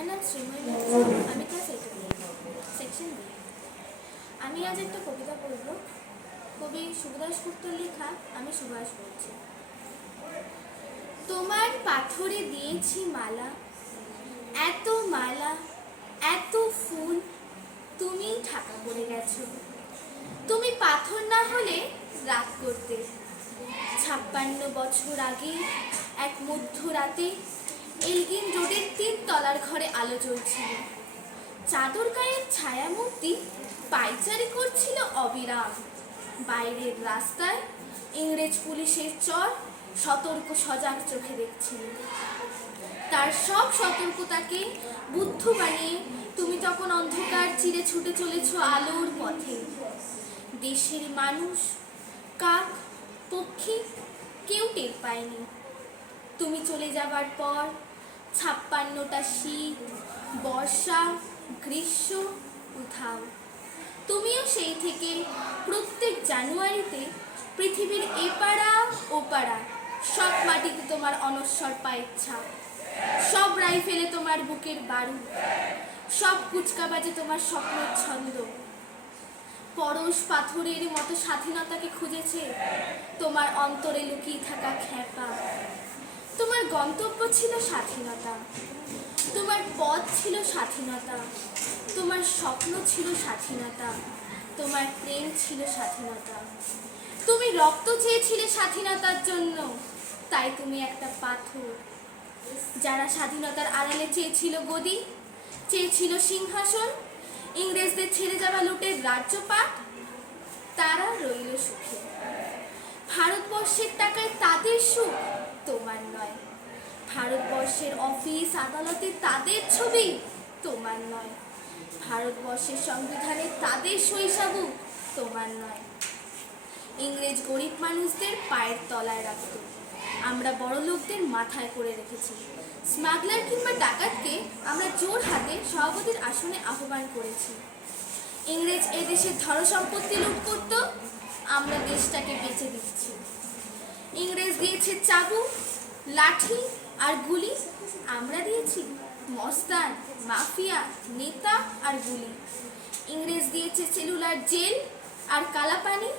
আমি class 8 section B. আমি আজ একটা কবিতা পড়ব। কবি সুভাষ গুপ্তর লেখা। আমি সুভাষ বলছি। তোমার পাথরে দিয়েছি মালা, এত মালা, এত ফুল, তুমি ঢাকা পড়ে গেছো। তুমি পাথর না হলে রাগ করতে। 56 বছর আগে এক মধ্যরাতে এলগিন রোডের 3 তলার ঘরে আলো জ্বলছিল। চাদর গায়ের ছায়ামূর্তি পায়চারি করছিল অবিরাম। বাইরের রাস্তায় ইংরেজ পুলিশের চর সতর্ক সজাগ চোখে দেখছিল। তার সব সতর্কতাকে বুদ্ধ বানিয়ে তুমি তখন অন্ধকার চিরে ছুটে চলেছ আলোর পথে। দেশের মানুষ, কাক, পক্ষী কেউ টের পায়নি। তুমি চলে যাবার পর 56টা শীত, বর্ষা, গ্রীষ্ম, উধাও। তুমিও সেই থেকে প্রত্যেক জানুয়ারিতে পৃথিবীর এপাড়া ওপাড়া সব মাটিতে তোমার অনস্বর পায়ের ছাপ, সব রাইফেলে তোমার বুকের বারুদ, সব কুচকাবাজে তোমার স্বপ্নের ছন্দ। পরশ পাথরের মতো স্বাধীনতাকে খুঁজেছে তোমার অন্তরে লুকিয়ে থাকা খ্যাপা। তোমার গন্তব্য ছিল স্বাধীনতা, তোমার পথ ছিল স্বাধীনতা, তোমার স্বপ্ন ছিল স্বাধীনতা, তোমার প্রেম ছিল স্বাধীনতা। তুমি রক্ত চেয়েছিলে স্বাধীনতার জন্য, তাই তুমি একটা পাথর। যারা স্বাধীনতার আড়ালে চেয়েছিল গদি, চেয়েছিল সিংহাসন, ইংরেজদের ছেড়ে যাওয়া লুটের রাজ্যপাট, তারা রইল সুখে। ভারতবর্ষের টাকায় তাদের সুখ, তোমার নয়। ভারতবর্ষের অফিস আদালতে তাদের ছবি, তোমার নয়। ভারতবর্ষের সংবিধানে তাদের শৈশবু, তোমার নয়। ইংরেজ গরিব মানুষদের পায়ের তলায় রাখত, আমরা বড় লোকদের মাথায় করে রেখেছি। স্মাগলার কিংবা ডাকাতকে আমরা জোর হাতে সভাপতির আসনে আহ্বান করেছি। ইংরেজ এদেশের ধনসম্পত্তি লুট করত, আমরা দেশটাকে বেচে দিচ্ছি। ইংরেজ দিয়েছে চাবুক, লাঠি আর গুলি, আমরা দিয়েছি মস্তান, মাফিয়া, নেতা আর গুলি। ইংরেজ দিয়েছে সেলুলার জেল আর কালাপানি,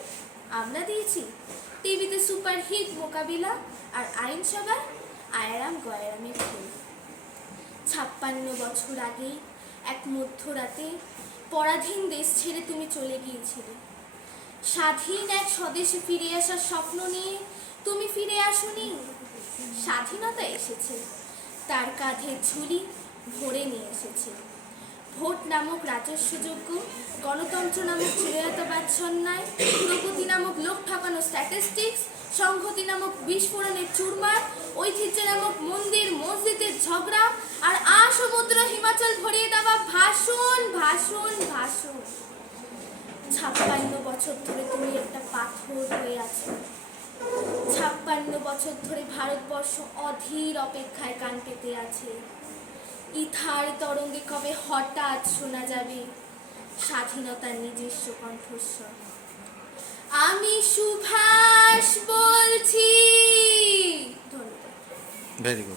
আমরা দিয়েছি টিভিতে সুপারহিট মোকাবিলা আর আইনসভায় আয়ারাম গয়ারামের খেল। 56 বছর আগে এক মধ্যরাতে পরাধীন দেশ ছেড়ে তুমি চলে গিয়েছিলে। স্বাধীন এক স্বদেশে ফিরে আসার স্বপ্ন নিয়ে তুমি ফিরে আসোনি। স্বাধীনতা এসেছে, তার কাঁধে ঝুলি ভরে নিয়ে এসেছে। ভোট নামক রাজস্বযোগ্য, গণতন্ত্র নামক চিরায়তবাদ সন্ন্যায়, প্রগতি নামক লোক ঠকানো স্ট্যাটিস্টিক্স, সংহতি নামক বিস্ফোরণের চুরমার, ঐতিহ্য নামক মন্দির মসজিদের ঝগড়া, আর সমুদ্র হিমাচল ভরিয়ে দেওয়া ভাষণ ভাষণ ভাষণ। 56 বছর ধরে তুমি একটা পাথর হয়ে আছো। 56 বছর ধরে ভারতবর্ষ অধীর অপেক্ষায় কান পেতে আছে। ইথার তরঙ্গে কবে হঠাৎ শোনা যাবে স্বাধীনতার নিজস্ব কণ্ঠস্বর। আমি সুভাষ বলছি। ধন্যবাদ। Very good.